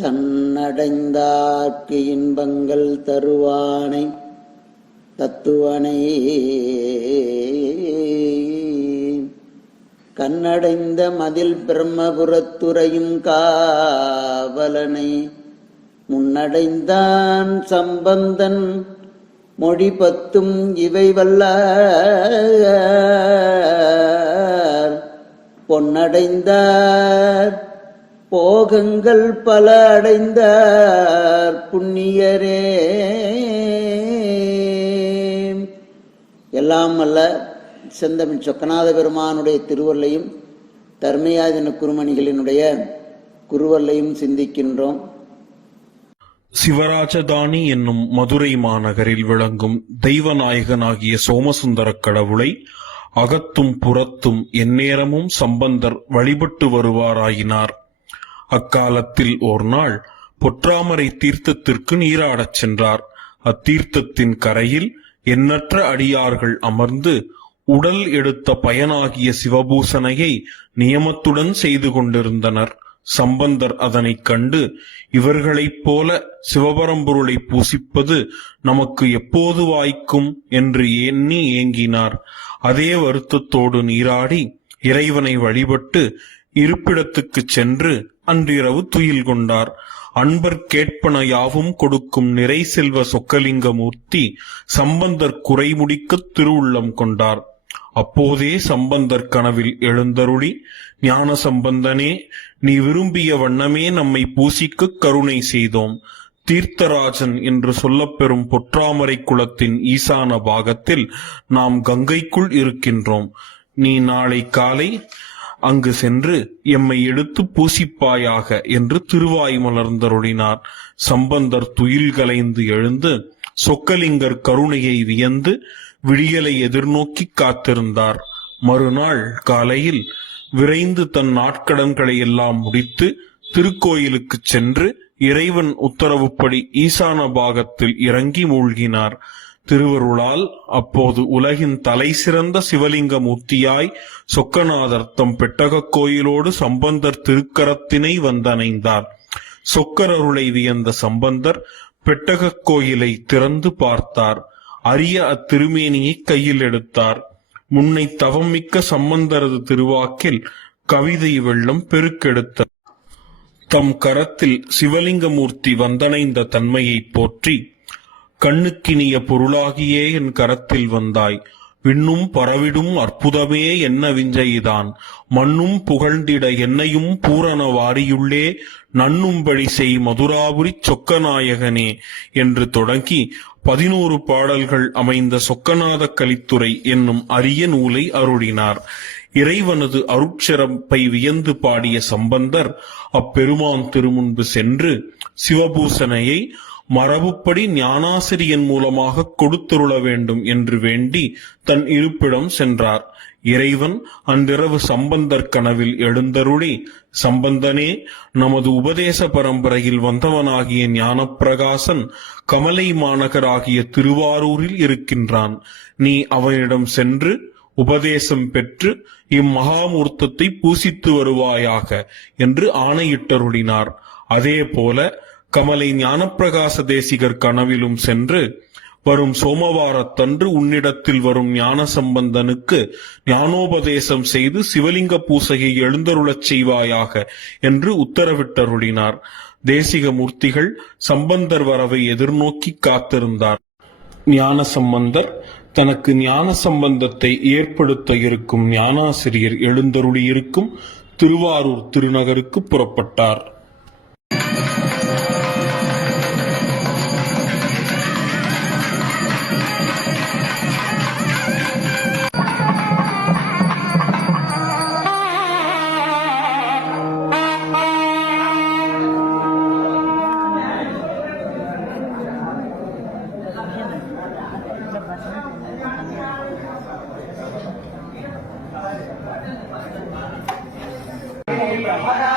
தன்னடைந்தார்க்கு இன்பங்கள் தருவானை தத்துவனை கண்ணடைந்த மதில் பிரம்மபுரத்துறையும் காவலனை முன்னடைந்தான் சம்பந்தன் மொழி பத்தும் இவை வல்லார் பொன்னடைந்தார் போகங்கள் பல அடைந்தார் புண்ணியரே. எல்லாம் அல்ல செந்தமிழ் சொக்கநாத பெருமானுடைய திருவள்ளையும் தர்மயாதின குருமணிகளினுடைய குருவல்லையும் சிந்திக்கின்றோம். சிவராஜதானி என்னும் மதுரை மாநகரில் விளங்கும் தெய்வநாயகனாகிய சோமசுந்தர கடவுளை அகத்தும் புறத்தும் எந்நேரமும் சம்பந்தர் வழிபட்டு வருவாராயினார். அக்காலத்தில் ஓர் நாள் பொற்றாமரை தீர்த்தத்திற்கு நீராடச் சென்றார். அத்தீர்த்தத்தின் கரையில் எண்ணற்ற அடியார்கள் அமர்ந்து உடல் எடுத்த பயனாகிய சிவபூசனையை நியமத்துடன் செய்து கொண்டிருந்தனர். சம்பந்தர் அதனைக் கண்டு, இவர்களைப் போல சிவபரம்பொருளை பூசிப்பது நமக்கு எப்போது வாய்க்கும் என்று எண்ணி ஏங்கினார். அதே வருத்தத்தோடு நீராடி இறைவனை வழிபட்டு இருப்பிடத்துக்கு சென்று அன்றிரவு துயில் கொண்டார். அன்பர் கேட்பன யாவும் கொடுக்கும் நிறை செல்வ சொக்கலிங்கமூர்த்தி சம்பந்தர் குறைமுடிக்க திருவுள்ளம் கொண்டார். அப்போதே சம்பந்தர் கனவில் எழுந்தருளி, ஞான சம்பந்தனே, நீ விரும்பிய வண்ணமே நம்மை பூசிக்க கருணை செய்தோம். தீர்த்தராஜன் என்று சொல்லப்பெறும் பொற்றாமரை குளத்தின் ஈசான பாகத்தில் நாம் கங்கைக்குள் இருக்கின்றோம். நீ நாளை காலை அங்கு சென்று எம்மை எடுத்து பூசிப்பாயாக என்று திருவாய் மலர்ந்தருளினார். சம்பந்தர் துயில் கலைந்து எழுந்து சொக்கலிங்கர் கருணையை வியந்து விடியலை எதிர்நோக்கி காத்திருந்தார். மறுநாள் காலையில் விரைந்து தன் நாட்கடன்களை எல்லாம் முடித்து திருக்கோயிலுக்கு சென்று இறைவன் உத்தரவுப்படி ஈசான பாகத்தில் இறங்கி மூழ்கினார். திருவருளால் அப்போது உலகின் தலை சிறந்த சிவலிங்க மூர்த்தியாய் சொக்கநாதர் தம் பெட்டக கோயிலோடு சம்பந்தர் திருக்கரத்தினை வந்தணைந்தார். சொக்கரருளை வியந்த சம்பந்தர் பெட்டக கோயிலை திறந்து பார்த்தார். அரிய அத்திருமேனியை கையில் எடுத்தார். முன்னை தவம் மிக்க சம்பந்தரது திருவாக்கில் கவிதை வெள்ளம் பெருக்கெடுத்தார். தம் கரத்தில் சிவலிங்கமூர்த்தி வந்தணைந்த தன்மையை போற்றி, கண்ணுக்கினிய பொருளாகியே என் கரத்தில் வந்தாய், விண்ணும் பரவிடும் அற்புதமே என்ன விஞ்சைதான், மண்ணும் புகழ்ந்திட என்னையும் பூரண வாரியுள்ளே நன்னும்படி செய் மதுராபுரி சொக்கநாயகனே என்று தொடங்கி 11 பாடல்கள் அமைந்த சொக்கநாத கலித்துறை என்னும் அரிய நூலை அருளினார். இறைவனது அருட்சிறப்பை வியந்து பாடிய சம்பந்தர் அப்பெருமான் திருமுன்பு சென்று சிவபூசனையை மரபுப்படி ஞானாசிரியன் மூலமாக கொடுத்துருள வேண்டும் என்று வேண்டி தன் இருப்பிடம் சென்றார். இறைவன் அன்றிரவு சம்பந்தர் கனவில் எழுந்தருளி, சம்பந்தனே, நமது உபதேச பரம்பரையில் வந்தவனாகிய ஞானப்பிரகாசன் கமலை மாநகராகிய திருவாரூரில் இருக்கின்றான். நீ அவனிடம் சென்று உபதேசம் பெற்று இம்மகாமூர்த்தத்தை பூசித்து வருவாயாக என்று ஆணையிட்டருளினார். அதே போல கமலை ஞானப்பிரகாச தேசிகர் கனவிலும் சென்று, வரும் சோமவாரத்தன்று உன்னிடத்தில் வரும் ஞான சம்பந்தனுக்கு ஞானோபதேசம் செய்து சிவலிங்க பூசையை எழுந்தருளச் செய்வாயாக என்று உத்தரவிட்டருளினார். தேசிக மூர்த்திகள் சம்பந்தர் வரவை எதிர்நோக்கி காத்திருந்தார். ஞான சம்பந்தர் தனக்கு ஞான சம்பந்தத்தை ஏற்படுத்த இருக்கும் ஞானாசிரியர் எழுந்தருளியிருக்கும் திருவாரூர் திருநகருக்கு புறப்பட்டார். Hara